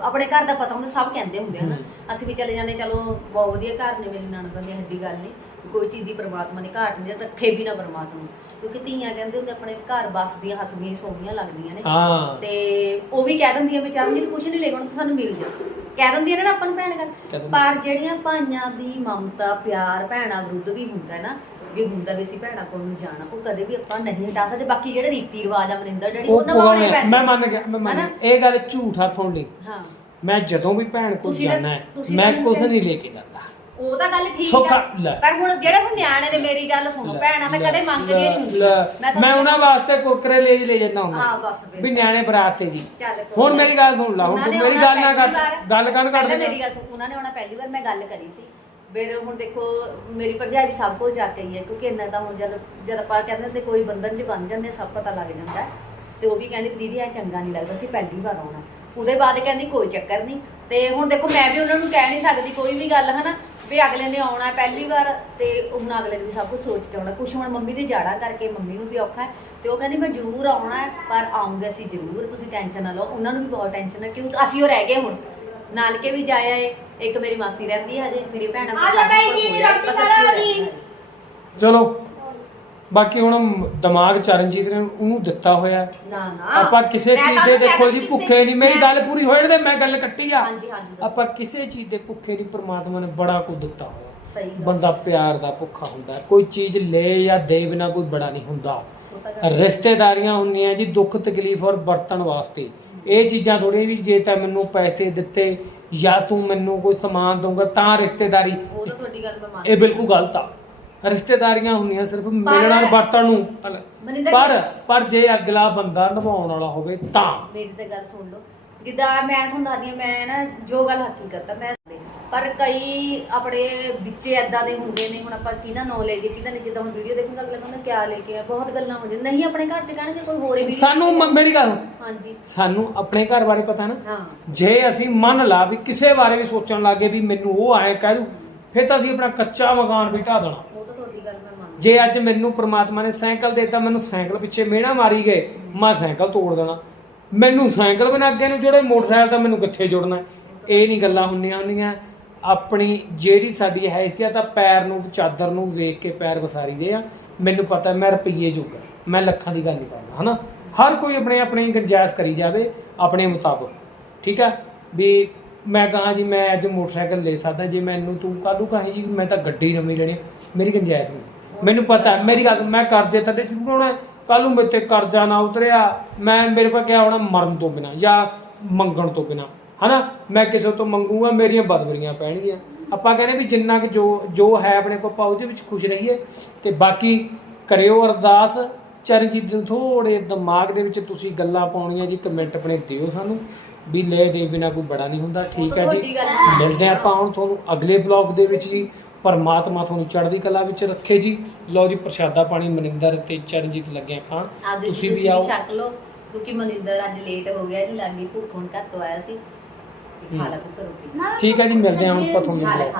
ਆਪਣੇ ਘਰ ਦਾ ਪਤਾ ਹੁੰਦਾ ਸਭ ਕਹਿੰਦੇ ਹੁੰਦੇ ਹਨ। ਅਸੀਂ ਵੀ ਚਲੇ ਜਾਂਦੇ ਚਲੋ ਬਹੁਤ ਵਧੀਆ ਘਰ ਨੇ ਮੇਰੀ ਨਣਦ ਦੀ ਹੱਦੀ ਗੱਲ ਨਹੀਂ ਕੋਈ ਚੀਜ਼ ਦੀ ਪਰਮਾਤਮਾ ਨੇ ਘਾਟ ਨਹੀਂ ਰੱਖੇ ਵੀ ਨਾ ਪਰਮਾਤਮਾ ਕਿਉਂਕਿ ਧੀਆਂ ਕਹਿੰਦੇ ਹੁੰਦੇ ਆਪਣੇ ਘਰ ਬਸਦੀਆਂ ਹੱਸਦੀਆਂ ਸੋਹਣੀਆਂ ਲੱਗਦੀਆਂ ਨੇ। ਹਾਂ। ਤੇ ਉਹ ਵੀ ਕਹਿ ਦਿੰਦੀ ਆ ਵੀ ਚਰਨਜੀਤ ਕੁਛ ਨਹੀਂ ਲੈ ਹੁਣ ਤੂੰ ਸਾਨੂੰ ਮਿਲ ਜਾ। ਕਹਿ ਦਿੰਦੀ ਆ ਨਾ ਆਪਾਂ ਨੂੰ ਭੈਣ ਕਰ। ਪਰ ਜਿਹੜੀਆਂ ਭਾਈਆਂ ਦੀ ਮਮਤਾ ਪਿਆਰ ਭੈਣਾਂ ਵਿਰੁੱਧ ਵੀ ਹੁੰਦਾ ਹੈ ਨਾ ਵੀ ਹੁੰਦਾ ਵੀ ਅਸੀਂ ਭੈਣਾਂ ਕੋਲ ਨੂੰ ਜਾਣਾ ਉਹ ਕਦੇ ਵੀ ਆਪਾਂ ਨਹੀਂ ਹਟਾ ਸਕਦੇ। ਬਾਕੀ ਜਿਹੜੇ ਰੀਤੀ ਰਿਵਾਜ ਆ ਮਨਿੰਦਰ ਡੈਡੀ ਉਹ ਨਿਭਾਉਣੇ ਪੈਂਦੇ ਮੈਂ ਮੰਨ ਗਿਆ ਮੈਂ ਮੰਨ ਇਹ ਗੱਲ ਝੂਠਾ ਸੁਣ ਲਈ। ਹਾਂ। ਮੈਂ ਜਦੋਂ ਵੀ ਭੈਣ ਕੋਲ ਤੁਸੀਂ ਜਾਣਾ ਤੁਸੀਂ ਮੈਂ ਕੁਝ ਨਹੀਂ ਲੈ ਕੇ ਜਾਂਦਾ। ਉਹ ਤਾਂ ਗੱਲ ਠੀਕ ਸੌਖਾ ਆ ਲੈ। ਪਰ ਹੁਣ ਜਿਹੜੇ ਹੁਣ ਨਿਆਣੇ ਨੇ ਮੇਰੀ ਗੱਲ ਸੁਣੋ ਲੈ, ਭੈਣਾਂ ਤਾਂ ਲੈ, ਕਦੇ ਮੰਗਦੀਆਂ ਲੈ, ਨਹੀਂ ਲੈ। ਤੁਹਾਨੂੰ ਮੈਂ ਉਹਨਾਂ ਵਾਸਤੇ ਕੁਰਕਰੇ ਲੈ ਲੈ ਜਾਂਦਾ ਹਾਂ ਹੁੰਦਾ ਬਸ ਫਿਰ ਵੀ ਨਿਆਣੇ ਬਰਾਤ ਤੇ ਜੀ ਚੱਲ ਕੋਈ ਹੁਣ ਨਾ। ਮੇਰੀ ਗੱਲ ਸੁਣ ਲਾ ਹੁਣ ਉਹਨਾਂ ਤੂੰ ਨੇ ਮੇਰੀ ਗੱਲ ਨਾ ਕਰ ਪਹਿਲੀ ਵਾਰ। ਗੱਲ ਕਰਨ ਪਹਿਲਾਂ ਕਰ ਮੇਰੀ ਗੱਲ ਸੁਣ ਉਹਨਾਂ ਨੇ ਆਉਣਾ ਪਹਿਲੀ ਵਾਰ ਮੈਂ ਗੱਲ ਕਰੀ ਸੀ ਫਿਰ ਹੁਣ ਦੇਖੋ ਮੇਰੀ ਭਰਜਾਈ ਵੀ ਸਭ ਕੋਲ ਜਾ ਕੇ ਆਈ ਹੈ ਕਿਉਂਕਿ ਇੰਨਾ ਤਾਂ ਹੁਣ ਜਦ ਜਦ ਆਪਾਂ ਕਹਿੰਦੇ ਤੇ ਕੋਈ ਬੰਧਨ ਚ ਬਣ ਜਾਂਦੇ ਸਭ ਪਤਾ ਲੱਗ ਜਾਂਦਾ ਹੈ। ਤੇ ਉਹ ਵੀ ਕਹਿੰਦੀ ਦੀਦੀ ਇਹ ਚੰਗਾ ਨਹੀਂ ਲੱਗਦਾ ਸੀ ਪਹਿਲੀ ਵਾਰ ਆਉਣਾ ਉਹਦੇ ਬਾਅਦ ਕਹਿੰਦੀ ਕੋਈ ਚੱਕਰ ਨਹੀਂ ਤੇ ਹੁਣ ਦੇਖੋ ਮੈਂ ਵੀ ਉਹਨਾਂ ਨੂੰ ਕਹਿ ਨਹੀਂ ਸਕਦੀ ਕੋਈ ਵੀ ਗੱਲ ਹਨਾ ਵੀ ਅਗਲੇ ਨੇ ਆਉਣਾ ਪਹਿਲੀ ਵਾਰ ਤੇ ਹੁਣ ਅਗਲੇ ਨੇ ਵੀ ਸਭ ਕੁਝ ਸੋਚ ਕੇ ਆਉਣਾ। ਕੁਛ ਹੁਣ ਮੰਮੀ ਦੀ ਜਾੜਾ ਕਰਕੇ ਮੰਮੀ ਨੂੰ ਵੀ ਔਖਾ ਹੈ ਤੇ ਉਹ ਕਹਿੰਦੀ ਮੈਂ ਜ਼ਰੂਰ ਆਉਣਾ ਹੈ ਪਰ ਆਉਂਗੇ ਅਸੀਂ ਜ਼ਰੂਰ ਤੁਸੀਂ ਟੈਨਸ਼ਨ ਨਾ ਲਓ। ਉਹਨਾਂ ਨੂੰ ਵੀ ਬਹੁਤ ਟੈਨਸ਼ਨ ਹੈ ਕਿਉਂਕਿ ਅਸੀਂ ਉਹ ਰਹਿ ਗਏ ਹੁਣ। ਨਾਨਕੇ ਵੀ ਜਾਇਆ ਏ ਇੱਕ ਮੇਰੀ ਮਾਸੀ ਰਹਿੰਦੀ ਹੈ ਹਜੇ ਮੇਰੀ ਭੈਣਾਂ ਆ ਜਾ ਬਾਈ ਜੀ, ਰੋਟੀ ਖਾ ਲਓ ਜੀ। ਚਲੋ। ਬਾਕੀ ਹੁਣ ਦਿਮਾਗ ਚਰਨਜੀਤ ਨੇ ਉਹਨੂੰ ਦਿੱਤਾ ਹੋਇਆ ਹੈ। ਨਾ ਨਾ। ਆਪਾਂ ਕਿਸੇ ਮੈਂ ਚੀਜ਼ ਤੁਹਾਨੂੰ ਦੇ ਦੇਖੋ ਕਹਿ ਜੀ ਭੁੱਖੇ ਨਹੀਂ। ਮੇਰੀ ਗੱਲ ਪੂਰੀ ਹੋਏ ਤੇ ਮੈਂ ਗੱਲ ਕੱਟੀ ਆ। ਹਾਂਜੀ ਹਾਂਜੀ ਦੱਸੋ। ਆਪਾਂ ਕਿਸੇ ਚੀਜ਼ ਦੇ ਭੁੱਖੇ ਨਹੀਂ ਪ੍ਰਮਾਤਮਾ ਨੇ ਬੜਾ ਕੁਝ ਦਿੱਤਾ ਹੋਇਆ। ਸਹੀ ਗੱਲ। ਬੰਦਾ ਪਿਆਰ ਦਾ ਭੁੱਖਾ ਹੁੰਦਾ ਹੈ। ਕੋਈ ਚੀਜ਼ ਲੈ ਜਾਂ ਦੇ ਬਿਨਾ ਕੋਈ ਬੜਾ ਨਹੀਂ ਹੁੰਦਾ। ਉਹ ਤਾਂ ਗੱਲ- ਰਿਸ਼ਤੇਦਾਰੀਆਂ ਹੁੰਦੀਆਂ ਜੀ ਦੁੱਖ ਤਕਲੀਫ ਔਰ ਵਰਤਣ ਵਾਸਤੇ। ਇਹ ਚੀਜ਼ਾਂ ਥੋੜੀ ਵੀ ਜੇ ਤਾਂ ਮੈਨੂੰ ਪੈਸੇ ਦਿੱਤੇ ਜਾਂ ਤੂੰ ਮੈਨੂੰ ਕੋਈ ਸਮਾਨ ਦਊਗਾ ਤਾਂ ਰਿਸ਼ਤੇਦਾਰੀ ਉਹ ਤਾਂ ਤੁਹਾਡੀ ਗੱਲ ਮੈਂ ਇਹ ਬਿਲਕੁਲ ਗਲਤ ਆ। ਰਿਸ਼ਤੇਦਾਰੀਆਂ ਹੁੰਦੀਆਂ ਸਿਰਫ ਮਿਲਣਾ ਵਰਤਣ ਨੂੰ। ਮਨਿੰਦਰ ਪਰ ਪਰ ਜੇ ਅਗਲਾ ਬੰਦਾ ਨਿਭਾਉਣ ਵਾਲਾ ਹੋਵੇ ਤਾਂ। ਮੇਰੀ ਤਾਂ ਗੱਲ ਸੁਣ ਲਓ। ਜਿੱਦਾਂ ਮੈਂ ਤੁਹਾਨੂੰ ਦੱਸਦੀ ਹਾਂ ਮੈਂ ਨਾ ਜੋ ਗੱਲ ਹਕੀਕਤ ਆ ਮੈਂ ਪਰ ਕਈ ਆਪਣੇ ਵਿੱਚੇ ਐਦਾਂ ਦੇ ਹੁੰਦੇ ਨੇ ਹੁਣ ਆਪਾਂ ਕਿਹਦਾ ਨੌਲੇਜ ਕਿਹਦਾ ਨਹੀਂ ਜਿੱਦਾਂ ਹੁਣ ਵੀਡੀਓ ਦੇਖੂਗਾ ਅਗਲਾ ਕਹਿੰਦਾ ਕਿਆ ਲੈ ਕੇ ਆ ਬਹੁਤ ਗੱਲਾਂ ਹੋ ਜਾਂਦੀਆਂ। ਨਹੀਂ ਆਪਣੇ ਘਰ ਚ ਕਹਿਣਗੇ ਕੋਈ ਹੋਰ ਵੀਡੀਓ ਸਾਨੂੰ ਮ- ਮੇਰੀ ਗੱਲ ਹਾਂਜੀ। ਸਾਨੂੰ ਆਪਣੇ ਘਰ ਬਾਰੇ ਪਤਾ ਨਾ। ਹਾਂ। ਜੇ ਅਸੀਂ ਮੰਨ ਲਾ ਵੀ ਕਿਸੇ ਬਾਰੇ ਵੀ ਸੋਚਣ ਲੱਗੇ ਵੀ ਮੈਨੂੰ ਉਹ ਐਂ ਕਹਿ ਦੂ ਫਿਰ ਤਾਂ ਅਸੀਂ ਆਪਣਾ ਕੱਚਾ ਮਕਾਨ ਵੀ ਢਾਹ ਦੇਣਾ। ਉਹ ਗੱਲ ਮੈਂ ਮੰਨਦੀ ਜੇ ਅੱਜ ਮੈਨੂੰ ਪ੍ਰਮਾਤਮਾ ਨੇ ਸਾਈਕਲ ਦੇਤਾ, ਮੈਨੂੰ ਸਾਈਕਲ ਪਿੱਛੇ ਮਿਹਣਾ ਮਾਰੀ ਗਏ, ਮੈਂ ਸਾਈਕਲ ਤੋੜ ਦੇਣਾ। ਮੈਨੂੰ ਸਾਈਕਲ ਬਣਾ ਅੱਗੇ ਨੂੰ ਜੋੜੇ, ਮੋਟਰਸਾਈਕਲ ਤਾਂ ਮੈਨੂੰ ਕਿੱਥੇ ਜੁੜਨਾ ਇਹ ਨਹੀਂ ਗੱਲਾਂ ਹੁੰਦੀਆਂ ਹੁੰਦੀਆਂ। ਆਪਣੀ ਜਿਹੜੀ ਸਾਡੀ ਹੈਸੀਅਤ ਆ, ਪੈਰ ਨੂੰ, ਚਾਦਰ ਨੂੰ ਵੇਖ ਕੇ ਪੈਰ ਵਸਾਰੀਦੇ ਆ। ਮੈਨੂੰ ਪਤਾ, ਮੈਂ ਰੁਪਈਏ ਜੋਗਾ ਮੈਂ ਲੱਖਾਂ ਦੀ ਗੱਲ ਨਹੀਂ ਕਰਦਾ, ਹਨਾ? ਹਰ ਕੋਈ ਆਪਣੇ ਆਪਣੇ ਗੁੰਜਾਇਸ਼ ਕਰੀ ਜਾਵੇ, ਆਪਣੇ ਮੁਤਾਬਕ। ਠੀਕ ਆ? ਵੀ ਮੈਂ ਕਹਾਂ ਜੀ, ਮੈਂ ਅੱਜ ਮੋਟਰਸਾਈਕਲ ਲੈ ਸਕਦਾ, ਜੇ ਮੈਨੂੰ ਤੂੰ ਕਾਹਦੂ ਕਹੇ ਜੀ, ਮੈਂ ਤਾਂ ਗੱਡੀ ਨਵੀਂ ਲੈਣੀ ਆ। ਮੇਰੀ ਗੁੰਜਾਇਸ਼ ਨਹੀਂ ਮੈਨੂੰ ਪਤਾ, ਮੇਰੀ ਗੱਲ ਮੈਂ ਕਰਜ਼ੇ ਥੱਲੇ ਜ਼ਰੂਰ ਆਉਣਾ ਕੱਲ ਨੂੰ ਮੇਰੇ ਤੇ ਕਰਜ਼ਾ ਨਾ ਉਤਰਿਆ, ਮੈਂ, ਮੇਰੇ ਕੋਲ ਕਿਆ ਹੋਣਾ ਮਰਨ ਤੋਂ ਬਿਨਾ ਜਾਂ ਮੰਗਣ ਤੋਂ ਬਿਨਾ, ਹਨਾ ਮੈਂ ਕਿਸੇ ਤੋਂ ਮੰਗੂਗਾ, ਮੇਰੀਆਂ ਬਦਬਰੀਆਂ ਪੈਣਗੀਆਂ ਆਪਾਂ ਕਹਿੰਦੇ ਵੀ ਜਿੰਨਾ ਕਿ ਜੋ ਜੋ ਹੈ ਆਪਣੇ ਕੋਲ ਪਾਓ ਉਹਦੇ ਵਿੱਚ ਖੁਸ਼ ਰਹੀਏ, ਤੇ ਬਾਕੀ ਕਰਿਓ ਅਰਦਾਸ ਚਰਨਜੀਤ ਨੂੰ ਥੋੜੇ ਦਿਮਾਗ ਦੇ ਵਿੱਚ ਤੁਸੀਂ ਗੱਲਾਂ ਪਾਉਣੀਆਂ ਜੀ ਕਮੈਂਟ ਆਪਣੇ ਦਿਓ ਸਾਨੂੰ ਵੀ ਲੈ ਦੇ ਬਿਨਾ ਕੋਈ ਬੜਾ ਨਹੀਂ ਹੁੰਦਾ ਠੀਕ ਹੈ ਜੀ। ਮਿਲਦੇ ਆਪਾਂ ਹੁਣ ਤੁਹਾਨੂੰ ਅਗਲੇ ਬਲੌਗ ਦੇ ਵਿੱਚ ਜੀ ਪਰਮਾਤਮਾ ਤੁਹਾਨੂੰ ਚੜ੍ਹਦੀ ਕਲਾ ਵਿੱਚ ਰੱਖੇ ਜੀ। ਲਓ ਜੀ ਪ੍ਰਸ਼ਾਦਾ ਪਾਣੀ ਮਨਿੰਦਰ ਤੇ ਚਰਨਜੀਤ ਲੱਗਿਆ ਖਾਣ। ਤੁਸੀਂ ਵੀ ਆਓ। ਛਕ ਲਓ ਕਿਉਂਕਿ ਮਨਿੰਦਰ ਅੱਜ ਲੇਟ ਹੋ ਗਿਆ ਇਹਨੂੰ ਲੱਗੀ ਭੁੱਖ ਹੁਣ ਘਰ ਤੋਂ ਆਇਆ ਸੀ। ਤੇ ਖਾ ਲਾ ਪੁੱਤ ਰੋਟੀ ਠੀਕ ਹੈ ਜੀ ਮਿਲਦੇ ਹਾਂ ਹੁਣ ਆਪਾਂ ਤੁਹਾਨੂੰ ਬਲੌਗ